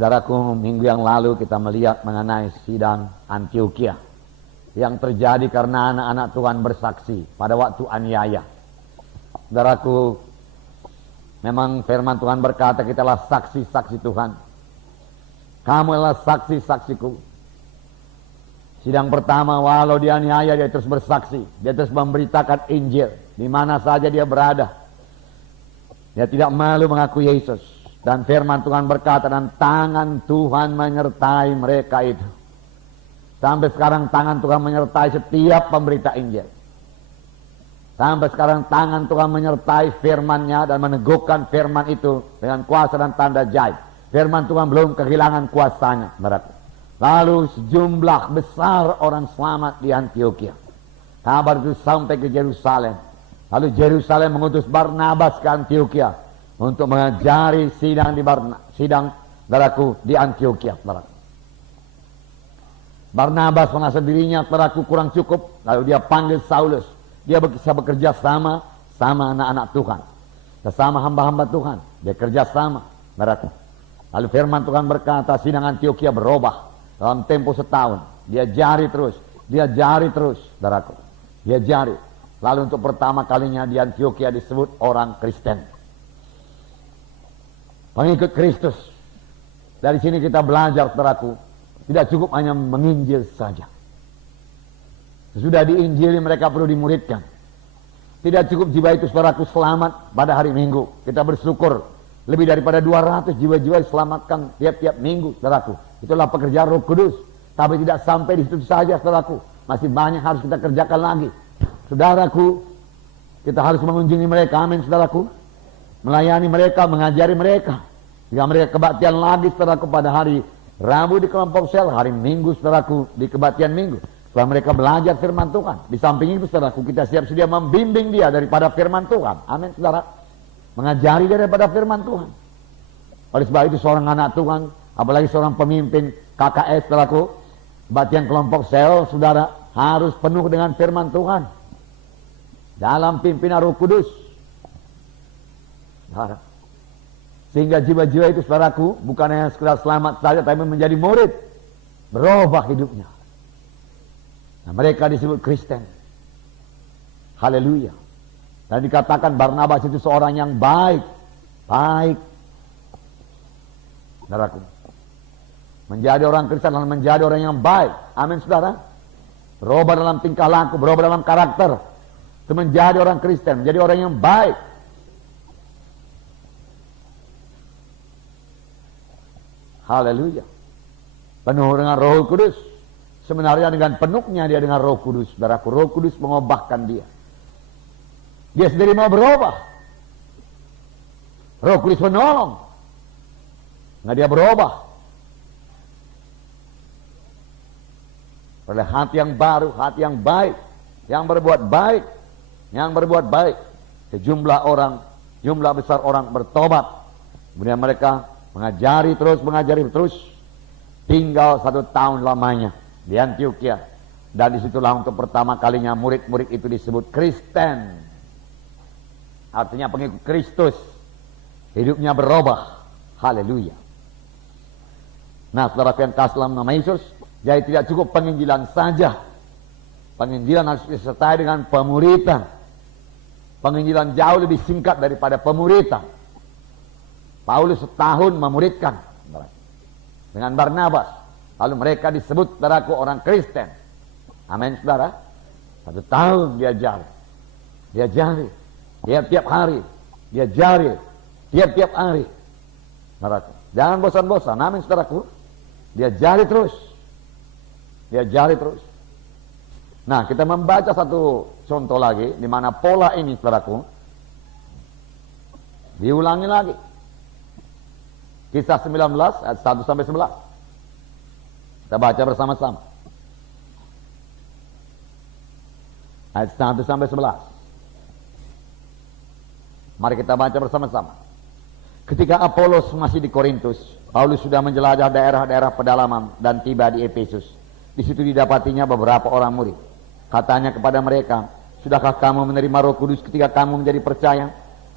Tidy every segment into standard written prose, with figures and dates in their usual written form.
Saudaraku, minggu yang lalu kita melihat mengenai sidang Antiokhia yang terjadi karena anak-anak Tuhan bersaksi pada waktu aniaya. Saudaraku, memang firman Tuhan berkata kita adalah saksi-saksi Tuhan. Kamu adalah saksi-saksiku. Sidang pertama, walau dianiaya dia terus bersaksi, dia terus memberitakan Injil di mana saja dia berada. Dia tidak malu mengaku Yesus. Dan firman Tuhan berkata, dan tangan Tuhan menyertai mereka itu. Sampai sekarang tangan Tuhan menyertai setiap pemberita Injil. Sampai sekarang tangan Tuhan menyertai firman-Nya dan meneguhkan firman itu dengan kuasa dan tanda ajaib. Firman Tuhan belum kehilangan kuasanya, saudaraku. Lalu sejumlah besar orang selamat di Antiokhia. Kabar itu sampai ke Yerusalem. Lalu Yerusalem mengutus Barnabas ke Antiokhia untuk mengajari sidang saudaraku di Antiokhia, saudaraku. Barnabas merasa dirinya, saudaraku, kurang cukup. Lalu dia panggil Saulus. Dia bisa bekerja sama anak-anak Tuhan, bersama hamba-hamba Tuhan. Dia kerja sama, saudaraku. Lalu firman Tuhan berkata, sidang Antiokhia berubah dalam tempo setahun. Dia jari terus, saudaraku. Dia jari. Lalu untuk pertama kalinya di Antiokhia disebut orang Kristen, pengikut Kristus. Dari sini kita belajar, saudaraku, tidak cukup hanya menginjil saja. Sesudah diinjili mereka perlu dimuridkan. Tidak cukup jiwa itu, saudaraku, selamat pada hari Minggu. Kita bersyukur lebih daripada 200 jiwa-jiwa diselamatkan tiap-tiap minggu, saudaraku. Itulah pekerjaan Roh Kudus. Tapi tidak sampai di situ saja, saudaraku. Masih banyak harus kita kerjakan lagi. Saudaraku, kita harus mengunjungi mereka, amin, saudaraku. Melayani mereka, mengajari mereka. Jika mereka kebaktian lagi, saudaraku, pada hari Rabu di kelompok sel, hari Minggu, saudaraku, di kebaktian Minggu. Setelah mereka belajar firman Tuhan. Di samping itu, saudaraku, kita siap sedia membimbing dia daripada firman Tuhan. Amin, saudara. Mengajari dia daripada firman Tuhan. Oleh sebab itu, seorang anak Tuhan, apalagi seorang pemimpin KKS, saudaraku, kebaktian kelompok sel, saudara, harus penuh dengan firman Tuhan. Dalam pimpinan Roh Kudus. Sehingga jiwa-jiwa itu, saudaraku, bukan hanya sekedar selamat saja, tapi menjadi murid. Berubah hidupnya. Nah, mereka disebut Kristen. Haleluya. Dan dikatakan Barnabas itu seorang yang baik. Baik. Saudaraku. Menjadi orang Kristen dan menjadi orang yang baik. Amin, saudara. Berubah dalam tingkah laku, berubah dalam karakter. Itu menjadi orang Kristen, menjadi orang yang baik. Haleluya. Penuh dengan Roh Kudus. Sebenarnya dengan penuhnya dia dengan Roh Kudus. Saudaraku, Roh Kudus mengubahkan dia. Dia sendiri mau berubah. Roh Kudus menolong. Nah, dia berubah. Oleh hati yang baru, hati yang baik. Yang berbuat baik. Yang berbuat baik. Sejumlah orang, jumlah besar orang bertobat. Kemudian mereka mengajari terus, tinggal 1 tahun lamanya di Antiokhia. Dan disitulah untuk pertama kalinya murid-murid itu disebut Kristen. Artinya pengikut Kristus. Hidupnya berubah. Haleluya. Nah, saudara yang kasih dalam nama Yesus, jadi tidak cukup penginjilan saja. Penginjilan harus disertai dengan pemuritan. Penginjilan jauh lebih singkat daripada pemuritan. Paulus setahun memuridkan dengan Barnabas. Lalu mereka disebut, saudaraku, orang Kristen. Amin, saudara. 1 tahun dia jari. Dia jari. Tiap-tiap hari. Dia jari. Tiap-tiap hari. Saudaraku. Jangan bosan-bosan. Amin, saudaraku. Dia jari terus. Dia jari terus. Nah, kita membaca satu contoh lagi. Di mana pola ini, saudaraku, diulangi lagi. Kisah 19 ayat 1 sampai 11. Kita baca bersama-sama. Ayat 1 sampai 11. Mari kita baca bersama-sama. Ketika Apolos masih di Korintus, Paulus sudah menjelajah daerah-daerah pedalaman dan tiba di Efesus. Di situ didapatinya beberapa orang murid. Katanya kepada mereka, "Sudahkah kamu menerima Roh Kudus ketika kamu menjadi percaya?"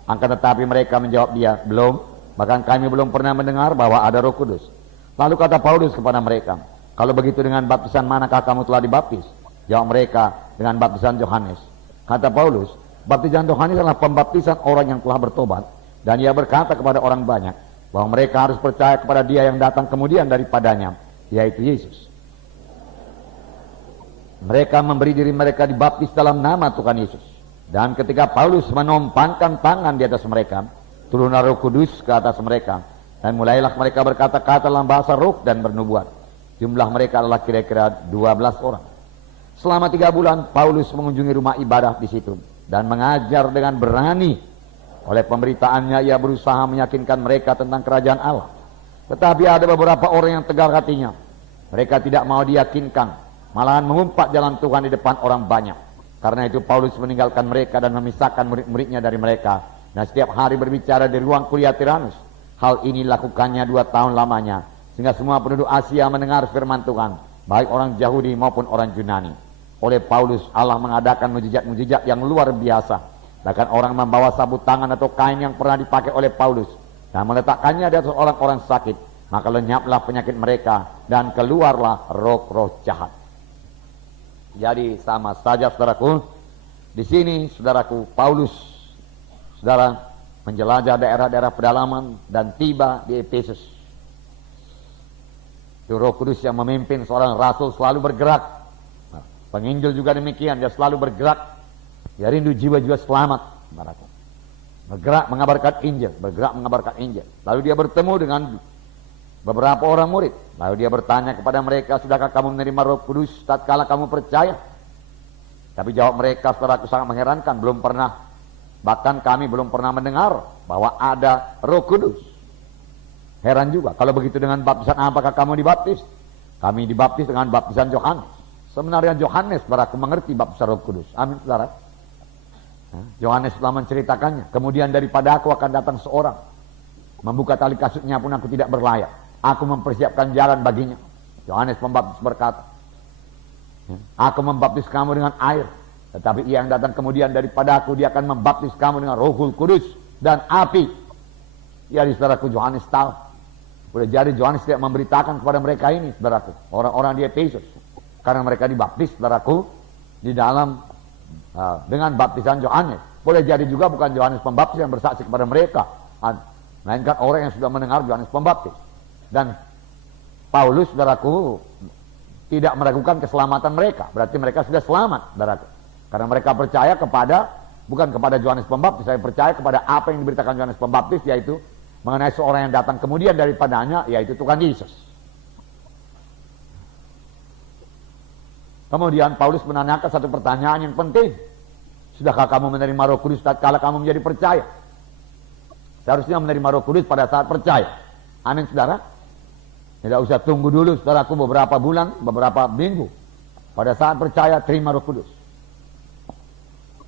Akan tetapi mereka menjawab dia, "Belum. Bahkan kami belum pernah mendengar bahwa ada Roh Kudus." Lalu kata Paulus kepada mereka, kalau begitu dengan baptisan manakah kamu telah dibaptis? Jawab mereka, dengan baptisan Yohanes. Kata Paulus, baptisan Yohanes adalah pembaptisan orang yang telah bertobat. Dan ia berkata kepada orang banyak, bahwa mereka harus percaya kepada dia yang datang kemudian daripadanya, yaitu Yesus. Mereka memberi diri mereka dibaptis dalam nama Tuhan Yesus. Dan ketika Paulus menompangkan tangan di atas mereka, turunlah Roh Kudus ke atas mereka. Dan mulailah mereka berkata-kata dalam bahasa roh dan bernubuat. Jumlah mereka adalah kira-kira 12 orang. Selama 3 bulan, Paulus mengunjungi rumah ibadah di situ. Dan mengajar dengan berani. Oleh pemberitaannya, ia berusaha meyakinkan mereka tentang kerajaan Allah. Tetapi ada beberapa orang yang tegar hatinya. Mereka tidak mau diyakinkan. Malahan mengumpat jalan Tuhan di depan orang banyak. Karena itu Paulus meninggalkan mereka dan memisahkan murid-muridnya dari mereka. Dan setiap hari berbicara di ruang kuliah Tiranus. Hal ini lakukannya 2 tahun lamanya. Sehingga semua penduduk Asia mendengar firman Tuhan. Baik orang Yahudi maupun orang Yunani. Oleh Paulus Allah mengadakan mujizat-mujizat yang luar biasa. Bahkan orang membawa sabut tangan atau kain yang pernah dipakai oleh Paulus. Dan meletakkannya di atas orang-orang sakit. Maka lenyaplah penyakit mereka. Dan keluarlah roh-roh jahat. Jadi sama saja saudaraku, di sini saudaraku Paulus, saudara menjelajah daerah-daerah pedalaman dan tiba di Efesus. Itu Roh Kudus yang memimpin seorang rasul selalu bergerak. Nah, penginjil juga demikian, dia selalu bergerak. Dia rindu jiwa-jiwa selamat, saudaraku. Bergerak mengabarkan Injil, bergerak mengabarkan Injil. Lalu dia bertemu dengan beberapa orang murid. Lalu dia bertanya kepada mereka, sudahkah kamu menerima Roh Kudus tatkala kamu percaya? Tapi jawab mereka, saudaraku, sangat mengherankan, belum pernah, bahkan kami belum pernah mendengar bahwa ada Roh Kudus. Heran juga, kalau begitu dengan baptisan apakah kamu dibaptis? Kami dibaptis dengan baptisan Yohanes. Sebenarnya Yohanes, saudaraku, mengerti baptisan Roh Kudus. Amin, saudara. Yohanes telah menceritakannya. Kemudian daripada aku akan datang seorang, membuka tali kasutnya pun aku tidak berlayak. Aku mempersiapkan jalan baginya. Yohanes Pembaptis berkata, aku membaptis kamu dengan air, tetapi ia yang datang kemudian daripada aku, dia akan membaptis kamu dengan Rohul Kudus dan api. Ya, saudaraku, Yohanes tahu. Boleh jadi Yohanes tidak memberitakan kepada mereka ini, saudaraku, orang-orang di Efesus, karena mereka dibaptis, saudaraku, di dalam dengan baptisan Yohanes. Boleh jadi juga bukan Yohanes Pembaptis yang bersaksi kepada mereka, melainkan orang yang sudah mendengar Yohanes Pembaptis. Dan Paulus, saudaraku, tidak meragukan keselamatan mereka. Berarti mereka sudah selamat, saudaraku. Karena mereka percaya kepada, bukan kepada Yohanes Pembaptis, saya percaya kepada apa yang diberitakan Yohanes Pembaptis, yaitu mengenai seorang yang datang kemudian daripadanya, yaitu Tuhan Yesus. Kemudian Paulus menanyakan satu pertanyaan yang penting. Sudahkah kamu menerima Roh Kudus tatkala kamu menjadi percaya? Seharusnya menerima Roh Kudus pada saat percaya. Amin, saudara. Tidak usah tunggu dulu, saudaraku, beberapa bulan, beberapa minggu. Pada saat percaya, terima Roh Kudus.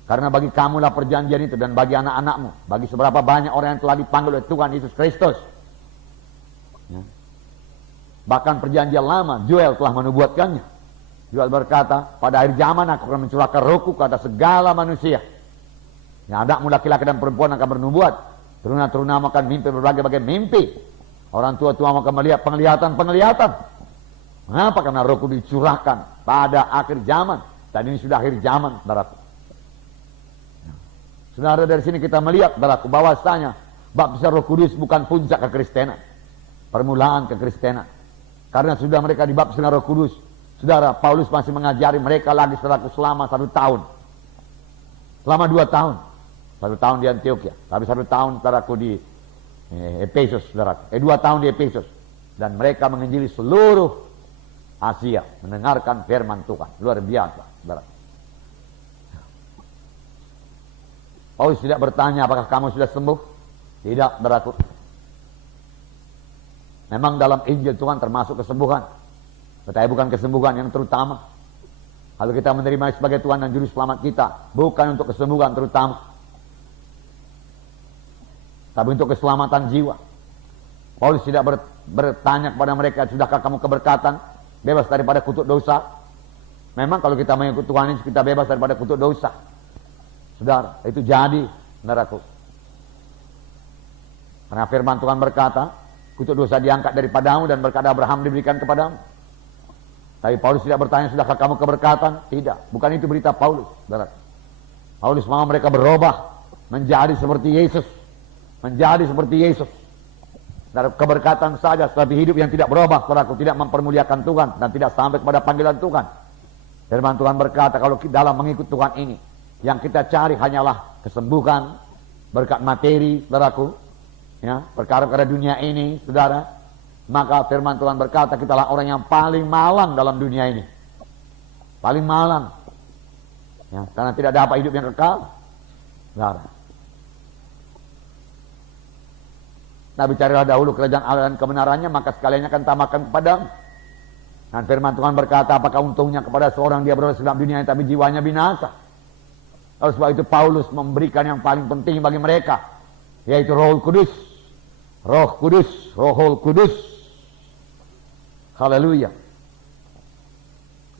Karena bagi kamulah perjanjian itu, dan bagi anak-anakmu, bagi seberapa banyak orang yang telah dipanggil oleh Tuhan Yesus Kristus. Ya. Bahkan perjanjian lama, Joel telah menubuatkannya. Joel berkata, pada akhir zaman aku akan mencurahkan rohku ke atas segala manusia. Ya, anakmu laki-laki dan perempuan akan bernubuat. Turunan-turunamu akan mimpi berbagai-bagai mimpi. Orang tua-tua akan melihat penglihatan-penglihatan. Mengapa? Karena Roh Kudus dicurahkan pada akhir zaman. Dan ini sudah akhir zaman, saudaraku. Saudara, dari sini kita melihat, saudaraku, bahwasanya baptisan Roh Kudus bukan puncak kekristenan, permulaan kekristenan. Karena sudah mereka dibaptis dengan Roh Kudus. Saudara, Paulus masih mengajari mereka lagi, saudaraku, selama 1 tahun. Selama 2 tahun. 1 tahun di Antioquia. Tapi 1 tahun, saudaraku, di Efesus, saudara. 2 tahun di Efesus. Dan mereka menginjili seluruh Asia, mendengarkan firman Tuhan. Luar biasa, saudara. Paulus tidak bertanya apakah kamu sudah sembuh. Tidak, saudaraku. Memang dalam Injil Tuhan termasuk kesembuhan, tetapi bukan kesembuhan yang terutama. Kalau kita menerima sebagai Tuhan dan Juru Selamat kita, bukan untuk kesembuhan terutama, tapi untuk keselamatan jiwa. Paulus tidak bertanya kepada mereka, sudahkah kamu keberkatan, bebas daripada kutuk dosa? Memang kalau kita mengikut Tuhan Yesus, kita bebas daripada kutuk dosa. Saudara, itu jadi, saudaraku. Karena firman Tuhan berkata, kutuk dosa diangkat daripadamu dan berkat Abraham diberikan kepadamu. Tapi Paulus tidak bertanya, sudahkah kamu keberkatan? Tidak, bukan itu berita Paulus. Paulus mau mereka berubah menjadi seperti Yesus. Menjadi seperti Yesus. Dan keberkatan saja, tapi hidup yang tidak berubah, saudaraku, tidak mempermuliakan Tuhan dan tidak sampai kepada panggilan Tuhan. Firman Tuhan berkata, kalau dalam mengikut Tuhan ini, yang kita cari hanyalah kesembuhan, berkat materi, saudaraku, ya, perkara-perkara dunia ini, saudara, maka firman Tuhan berkata, kitalah orang yang paling malang dalam dunia ini. Paling malang. Ya, karena tidak dapat hidup yang kekal. Saudara. Nah, bicaralah dahulu kerajaan Allah dan kebenarannya, maka sekaliannya akan tambahkan kepadamu. Dan firman Tuhan berkata, apakah untungnya kepada seorang dia beroleh segala dunia tapi jiwanya binasa. Lalu sebab itu Paulus memberikan yang paling penting bagi mereka, yaitu Roh Kudus. Roh Kudus, Roh Kudus. Haleluya.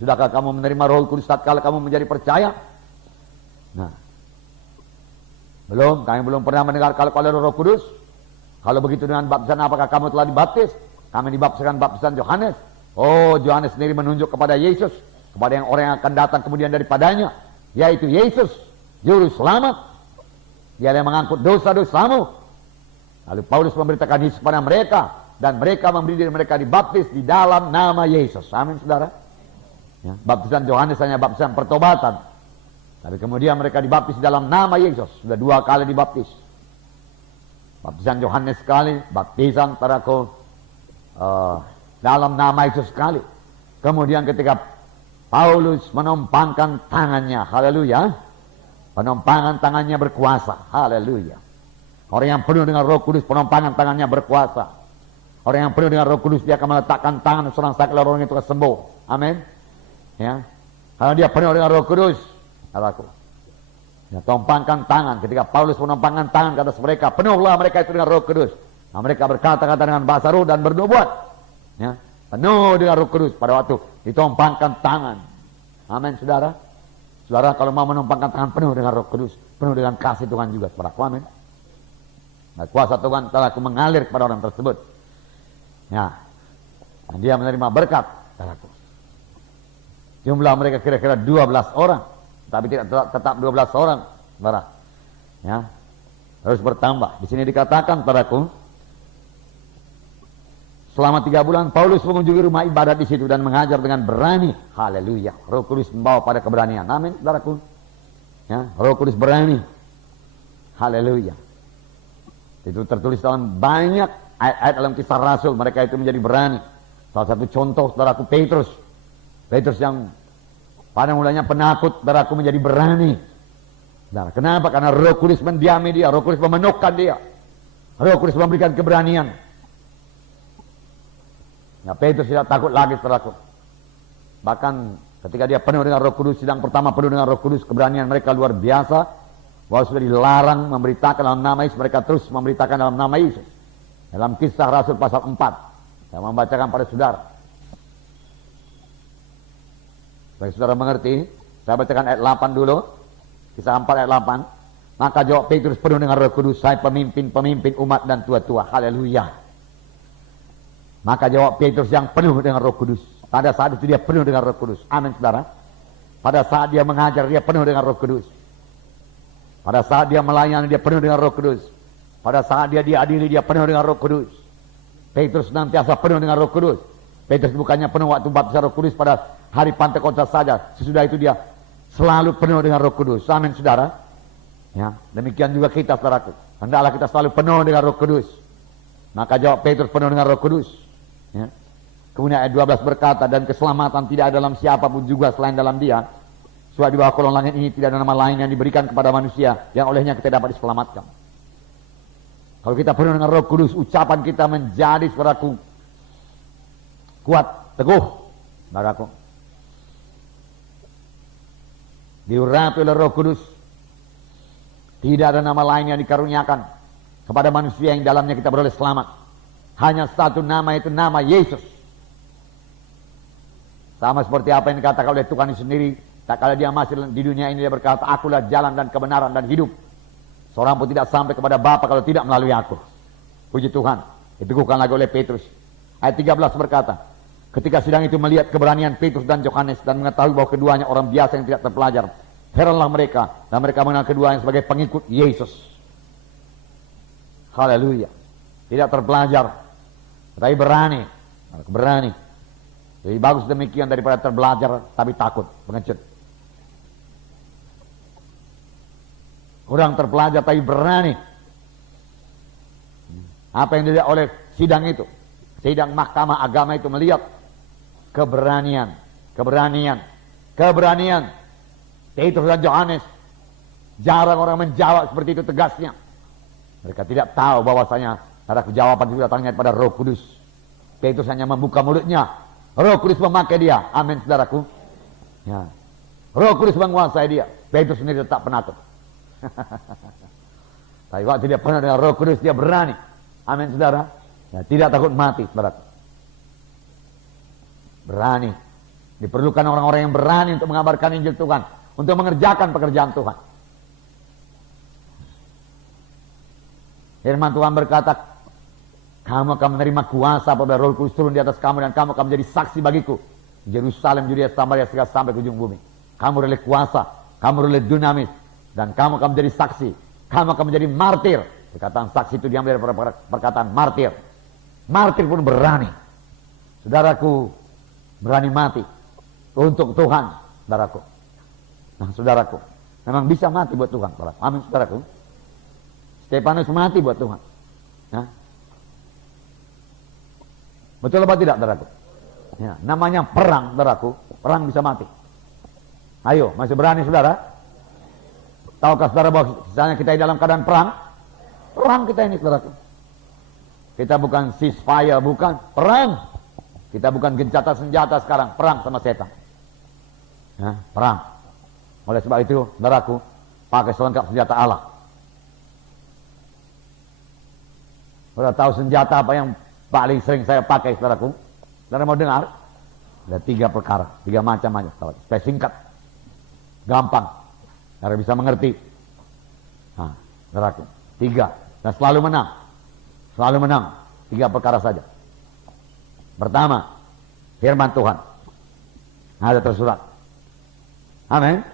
Sudahkah kamu menerima Roh Kudus tatkala kamu menjadi percaya? Nah, belum, kami belum pernah mendengar kalau ada Roh Kudus. Kalau begitu dengan baptisan apakah kamu telah dibaptis? Kami dibaptiskan baptisan Yohanes. Oh, Yohanes sendiri menunjuk kepada Yesus, kepada yang orang yang akan datang kemudian daripadanya, yaitu Yesus, Juru Selamat. Dia yang mengangkut dosa-dosamu. Lalu Paulus memberitakan Yesus kepada mereka, dan mereka memberi diri mereka dibaptis di dalam nama Yesus. Amin, saudara. Ya, baptisan Yohanes hanya baptisan pertobatan. Tapi kemudian mereka dibaptis di dalam nama Yesus. Sudah 2 kali dibaptis. Baptisan Yohanes sekali, baptisan saudaraku dalam nama Yesus sekali. Kemudian ketika Paulus menumpangkan tangannya, haleluya, penumpangan tangannya berkuasa, haleluya. Orang yang penuh dengan Roh Kudus, penumpangan tangannya berkuasa. Orang yang penuh dengan Roh Kudus, dia akan meletakkan tangan seorang sakit, orang itu akan sembuh. Amin. Ya, kalau dia penuh dengan Roh Kudus, saudaraku, ya, tumpangkan tangan. Ketika Paulus menumpangkan tangan ke atas mereka, penuhlah mereka itu dengan Roh Kudus. Nah, mereka berkata-kata dengan bahasa roh dan bernubuat. Ya, penuh dengan Roh Kudus pada waktu ditumpangkan tangan. Amin, saudara. Saudara, kalau mau menumpangkan tangan penuh dengan Roh Kudus, penuh dengan kasih Tuhan juga, saudaraku. Amin. Nah, kuasa Tuhan telah mengalir kepada orang tersebut. Ya, nah, dia menerima berkat, saudaraku. Jumlah mereka kira-kira 12 orang. Tapi tidak tetap 12 orang, saudara. Ya, terus bertambah. Di sini dikatakan, saudaraku, selama 3 bulan Paulus mengunjungi rumah ibadat di situ dan mengajar dengan berani. Haleluya. Roh Kudus membawa pada keberanian. Amin, saudaraku. Ya, Roh Kudus berani. Haleluya. Itu tertulis dalam banyak ayat-ayat dalam Kisah Rasul. Mereka itu menjadi berani. Salah satu contoh, saudaraku, Petrus. Petrus yang pada mulanya penakut, saudaraku, menjadi berani. Nah, kenapa? Karena Roh Kudus mendiami dia, Roh Kudus memenuhkan dia, Roh Kudus memberikan keberanian. Nah, Petrus tidak takut lagi, saudaraku. Bahkan ketika dia penuh dengan Roh Kudus, sidang pertama penuh dengan Roh Kudus, keberanian mereka luar biasa. Walau sudah dilarang memberitakan dalam nama Yesus, mereka terus memberitakan dalam nama Yesus. Dalam Kisah Rasul pasal 4, saya membacakan pada saudara. Baik, saudara mengerti, saya bacakan ayat 8 dulu. Kisah 4 ayat 8. Maka jawab Petrus penuh dengan Roh Kudus, saya pemimpin-pemimpin umat dan tua-tua. Haleluya. Maka jawab Petrus yang penuh dengan Roh Kudus. Pada saat itu dia penuh dengan Roh Kudus. Amin, saudara. Pada saat dia mengajar, dia penuh dengan Roh Kudus. Pada saat dia melayani, dia penuh dengan Roh Kudus. Pada saat dia diadili, dia penuh dengan Roh Kudus. Petrus nantiasa penuh dengan Roh Kudus. Petrus bukannya penuh waktu baptisan Roh Kudus pada hari Pentakosta saja. Sesudah itu dia selalu penuh dengan Roh Kudus. Amin, saudara. Ya, demikian juga kita, saudaraku. Hendaklah kita selalu penuh dengan Roh Kudus. Maka jawab Petrus penuh dengan Roh Kudus. Ya. Kemudian ayat 12 berkata, dan keselamatan tidak ada dalam siapapun juga selain dalam dia. Sebab di bawah kolong langit ini tidak ada nama lain yang diberikan kepada manusia yang olehnya kita dapat diselamatkan. Kalau kita penuh dengan Roh Kudus, ucapan kita menjadi, saudaraku, kuat, teguh, saudaraku. Diurapi oleh Roh Kudus. Tidak ada nama lain yang dikaruniakan kepada manusia yang dalamnya kita beroleh selamat. Hanya satu nama, itu nama Yesus. Sama seperti apa yang dikatakan oleh Tuhan sendiri. Tak kala dia masih di dunia ini, dia berkata, akulah jalan dan kebenaran dan hidup. Seorang pun tidak sampai kepada Bapa kalau tidak melalui aku. Puji Tuhan. Diteguhkan lagi oleh Petrus. Ayat 13 berkata, ketika sidang itu melihat keberanian Petrus dan Yohanes dan mengetahui bahwa keduanya orang biasa yang tidak terpelajar, heranlah mereka dan mereka mengenal keduanya sebagai pengikut Yesus. Haleluya. Tidak terpelajar, tapi berani. Berani. Lebih bagus demikian daripada terbelajar tapi takut, pengecut. Kurang terpelajar tapi berani. Apa yang dilihat oleh sidang itu? Sidang mahkamah agama itu melihat keberanian. Petrus dan Yohanes. Jarang orang menjawab seperti itu tegasnya. Mereka tidak tahu bahwasanya ada jawaban itu datangnya pada Roh Kudus. Petrus hanya membuka mulutnya. Roh Kudus memakai dia. Amin, saudaraku. Ya. Roh Kudus menguasai dia. Petrus sendiri tetap penakut. Tapi waktu dia pernah dengan Roh Kudus, dia berani. Amin, saudara. Ya, tidak takut mati, saudara. Berani. Diperlukan orang-orang yang berani untuk mengabarkan Injil Tuhan, untuk mengerjakan pekerjaan Tuhan. Firman Tuhan berkata, kamu akan menerima kuasa apabila Roh Kudus turun di atas kamu dan kamu akan menjadi saksi bagiku di Yerusalem, Yudea, Samaria, sampai ke ujung bumi. Kamu oleh kuasa, kamu oleh dinamis, dan kamu akan menjadi saksi. Kamu akan menjadi martir. Perkataan saksi itu diambil dari perkataan martir. Martir pun berani. Saudaraku, berani mati untuk Tuhan, saudaraku. Nah, saudaraku, memang bisa mati buat Tuhan. Amin, saudaraku. Stefanus mati buat Tuhan. Nah. Betul apa tidak, saudaraku? Ya, namanya perang, saudaraku. Perang bisa mati. Ayo, masih berani, saudara? Tahukah saudara bahwa misalnya kita di dalam keadaan perang? Perang kita ini, saudaraku. Kita bukan ceasefire, bukan. Perang. Kita bukan gencatan senjata sekarang. Perang sama setan. Ya, perang. Oleh sebab itu, saudaraku, pakai selengkap senjata Allah. Sudah tahu senjata apa yang paling sering saya pakai, saudaraku? Saudara mau dengar? Ada 3 perkara, 3 macam aja, saudara. Supaya singkat, gampang, saudara bisa mengerti. Nah, saudaraku, 3. Dan selalu menang. Selalu menang. 3 perkara saja. Pertama, firman Tuhan. Ada tersurat. Amin.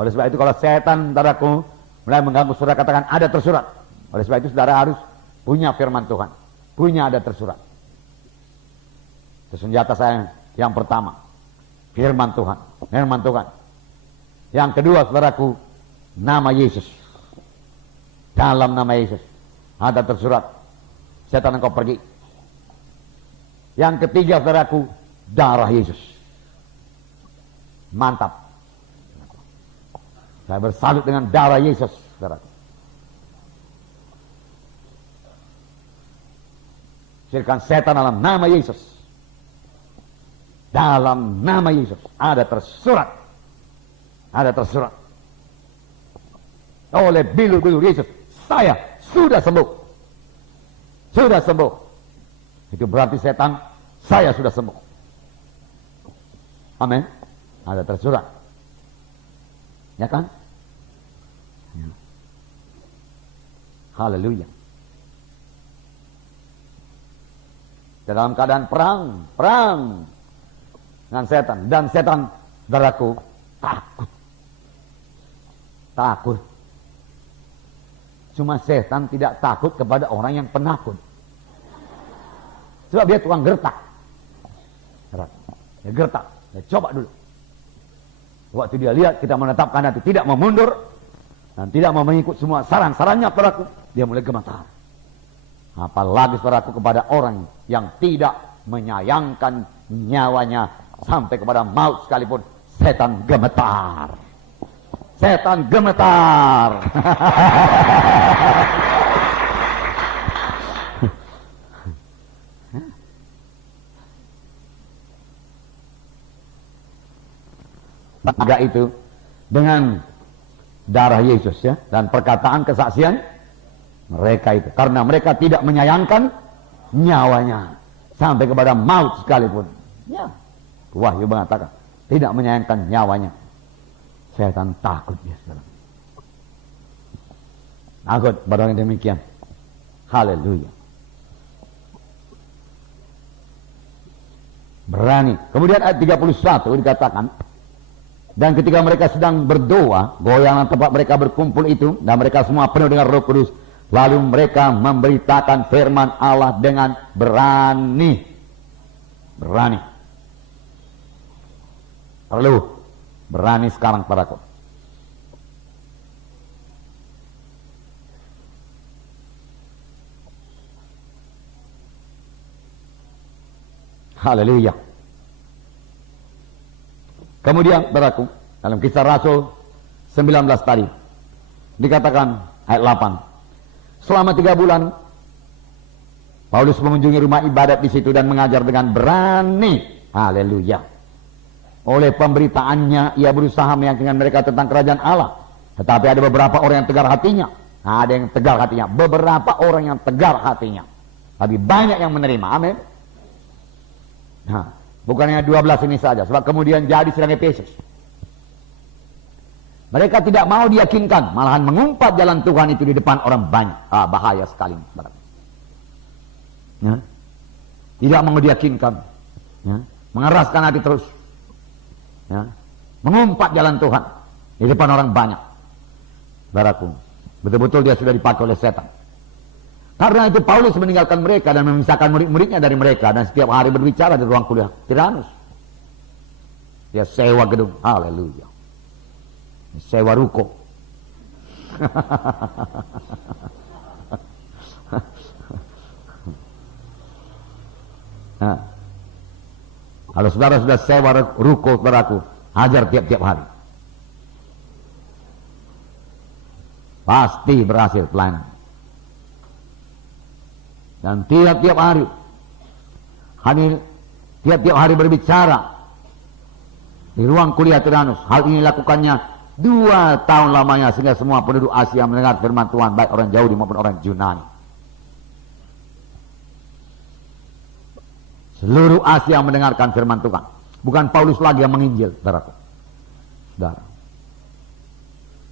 Oleh sebab itu kalau setan, saudaraku, mulai mengganggu, saudara katakan ada tersurat. Oleh sebab itu saudara harus punya firman Tuhan. Punya ada tersurat. Itu senjata saya yang pertama. Firman Tuhan. Firman Tuhan. Yang kedua, saudaraku, nama Yesus. Dalam nama Yesus ada tersurat, setan engkau pergi. Yang ketiga, saudaraku, darah Yesus. Mantap. Saya bersalut dengan darah Yesus, saudaraku. Sirkan setan dalam nama Yesus. Dalam nama Yesus ada tersurat. Ada tersurat. Oleh bilu-bilu Yesus, saya sudah sembuh. Sudah sembuh. Itu berarti setan, saya sudah sembuh. Amin. Ada tersurat. Ya kan? Ya. Haleluya. Dalam keadaan perang dengan setan. Dan setan, saudaraku, takut. Cuma setan tidak takut kepada orang yang penakut. Sebab dia tukang gertak. Dia gertak. Dia coba dulu. Waktu dia lihat kita menetapkan hati tidak mau mundur dan tidak mau mengikut semua saran-sarannya, saudaraku, dia mulai gemetar. Apalagi, saudaraku, kepada orang yang tidak menyayangkan nyawanya sampai kepada maut sekalipun, setan gemetar. Setan gemetar. Tiga itu dengan darah Yesus, ya, dan perkataan kesaksian mereka itu, karena mereka tidak menyayangkan nyawanya sampai kepada maut sekalipun. Ya, Wahyu mengatakan tidak menyayangkan nyawanya. Setan takut, ya, saudara. Takut pada orang demikian. Haleluya. Berani. Kemudian ayat 31 dikatakan, dan ketika mereka sedang berdoa, goyangan tempat mereka berkumpul itu, dan mereka semua penuh dengan Roh Kudus, lalu mereka memberitakan firman Allah dengan berani. Berani. Perlu berani sekarang padaku. Haleluya. Kemudian saudaraku, dalam Kisah Rasul 19 tadi dikatakan ayat 8, selama 3 bulan Paulus mengunjungi rumah ibadat di situ dan mengajar dengan berani. Haleluya. Oleh pemberitaannya ia berusaha meyakinkan mereka tentang kerajaan Allah. Tetapi ada beberapa orang yang tegar hatinya. Ada yang tegar hatinya. Beberapa orang yang tegar hatinya. Tapi banyak yang menerima. Amin. Nah, bukannya 12 ini saja. Sebab kemudian jadi sidang Efesus. Mereka tidak mau diyakinkan. Malahan mengumpat jalan Tuhan itu di depan orang banyak. Bahaya sekali. Ya. Tidak mau diyakinkan. Ya. Mengeraskan hati terus. Ya. Mengumpat jalan Tuhan di depan orang banyak. Saudaraku, betul-betul dia sudah dipakai oleh setan. Karena itu Paulus meninggalkan mereka dan memisahkan murid-muridnya dari mereka, dan setiap hari berbicara di ruang kuliah Tiranus. Dia sewa gedung. Haleluya. Sewa ruko. Nah, kalau saudara sudah sewa ruko, saudaraku, ajar tiap-tiap hari. Pasti berhasil pelayanan. Dan tiap-tiap hari, tiap-tiap hari berbicara di ruang kuliah Tiranus. Hal ini lakukannya 2 tahun lamanya, sehingga semua penduduk Asia mendengar firman Tuhan, baik orang Yahudi maupun orang Yunani. Seluruh Asia mendengarkan firman Tuhan. Bukan Paulus lagi yang menginjil, saudaraku. Saudara.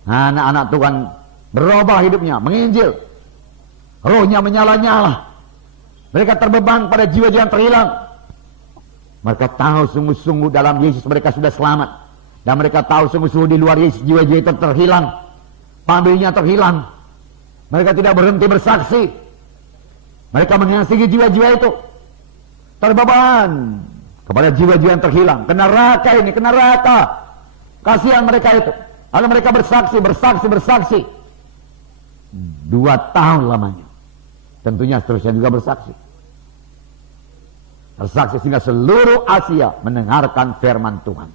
Anak-anak Tuhan berubah hidupnya, menginjil. Rohnya menyala-nyala. Mereka terbeban pada jiwa-jiwa yang terhilang. Mereka tahu sungguh-sungguh dalam Yesus mereka sudah selamat. Dan mereka tahu sungguh-sungguh di luar Yesus jiwa-jiwa itu terhilang. Pambilnya terhilang. Mereka tidak berhenti bersaksi. Mereka mengasihi jiwa-jiwa itu. Terbeban kepada jiwa-jiwa yang terhilang. Ke neraka ini, ke neraka. Kasihan mereka itu. Lalu mereka bersaksi. 2 tahun lamanya. Tentunya seterusnya juga bersaksi. Bersaksi sehingga seluruh Asia mendengarkan firman Tuhan.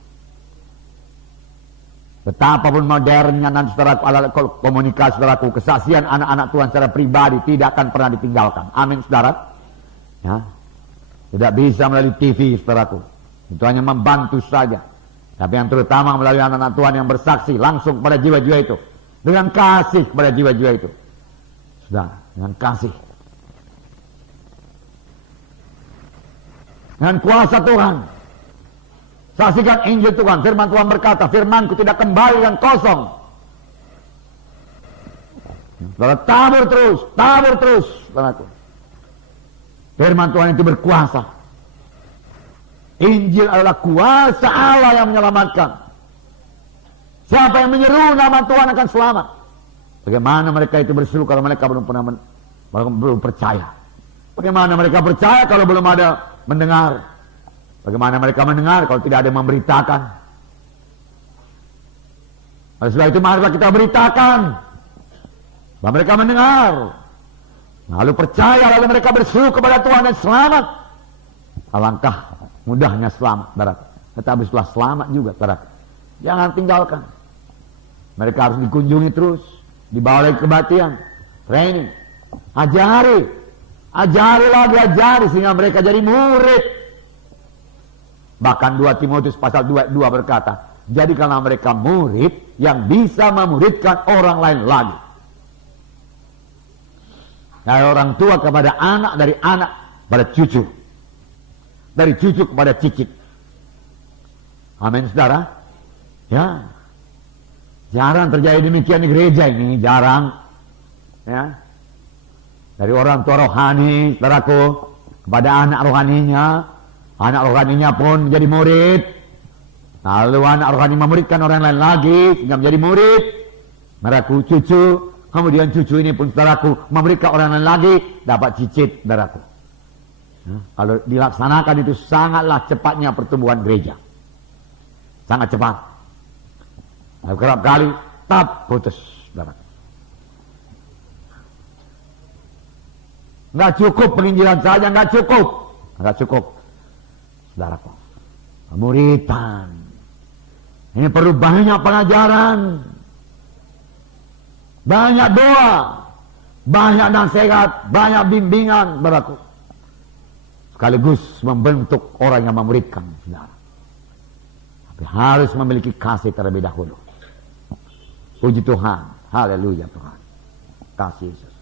Betapapun modernnya nanti saudaraku, alat komunikasi saudaraku, kesaksian anak-anak Tuhan secara pribadi tidak akan pernah ditinggalkan. Amin saudara. Ya. Tidak bisa melalui TV saudaraku. Itu hanya membantu saja. Tapi yang terutama melalui anak-anak Tuhan yang bersaksi langsung pada jiwa-jiwa itu. Dengan kasih kepada jiwa-jiwa itu. Sudah, dengan kasih. Dengan kuasa Tuhan. Saksikan Injil Tuhan. Firman Tuhan berkata, firmanku tidak kembali dan kosong. Saudara, tabur terus, saudaraku. Firman Tuhan itu berkuasa. Injil adalah kuasa Allah yang menyelamatkan. Siapa yang menyeru nama Tuhan akan selamat. Bagaimana mereka itu berseru kalau mereka belum percaya? Bagaimana mereka percaya kalau belum ada mendengar? Bagaimana mereka mendengar kalau tidak ada yang memberitakan? Oleh sebab itu marilah kita beritakan bahwa mereka mendengar, lalu percaya, lalu mereka berseru kepada Tuhan dan selamat. Alangkah mudahnya selamat, saudara. Tetapi setelah selamat juga, saudara, jangan tinggalkan. Mereka harus dikunjungi terus, dibawa lagi kebaktian, training, ajari sehingga mereka jadi murid. Bahkan 2 Timotius pasal 2 berkata, jadikanlah mereka murid yang bisa memuridkan orang lain lagi. Dari orang tua kepada anak, dari anak pada cucu, dari cucu kepada cicit. Amin saudara. Ya, jarang terjadi demikian di gereja ini, jarang. Ya, dari orang tua rohani, saudaraku, kepada anak rohaninya, Anak rohaninya pun jadi murid. Lalu anak rohani memuridkan orang lain lagi sehingga menjadi murid. Saudaraku, cucu. Kemudian cucu ini pun saudaraku memuridkan orang lain lagi, dapat cicit saudaraku. Kalau dilaksanakan itu sangatlah cepatnya pertumbuhan gereja. Sangat cepat. Kerap kali tap putus saudaraku. Enggak cukup penginjilan saja, enggak cukup. Saudaraku, pemuridan. Ini perlu banyak pengajaran, banyak doa, banyak nasihat, banyak bimbingan, saudaraku. Sekaligus membentuk orang yang memuridkan, saudara. Tapi harus memiliki kasih terlebih dahulu. Puji Tuhan, haleluya Tuhan. Kasih Yesus.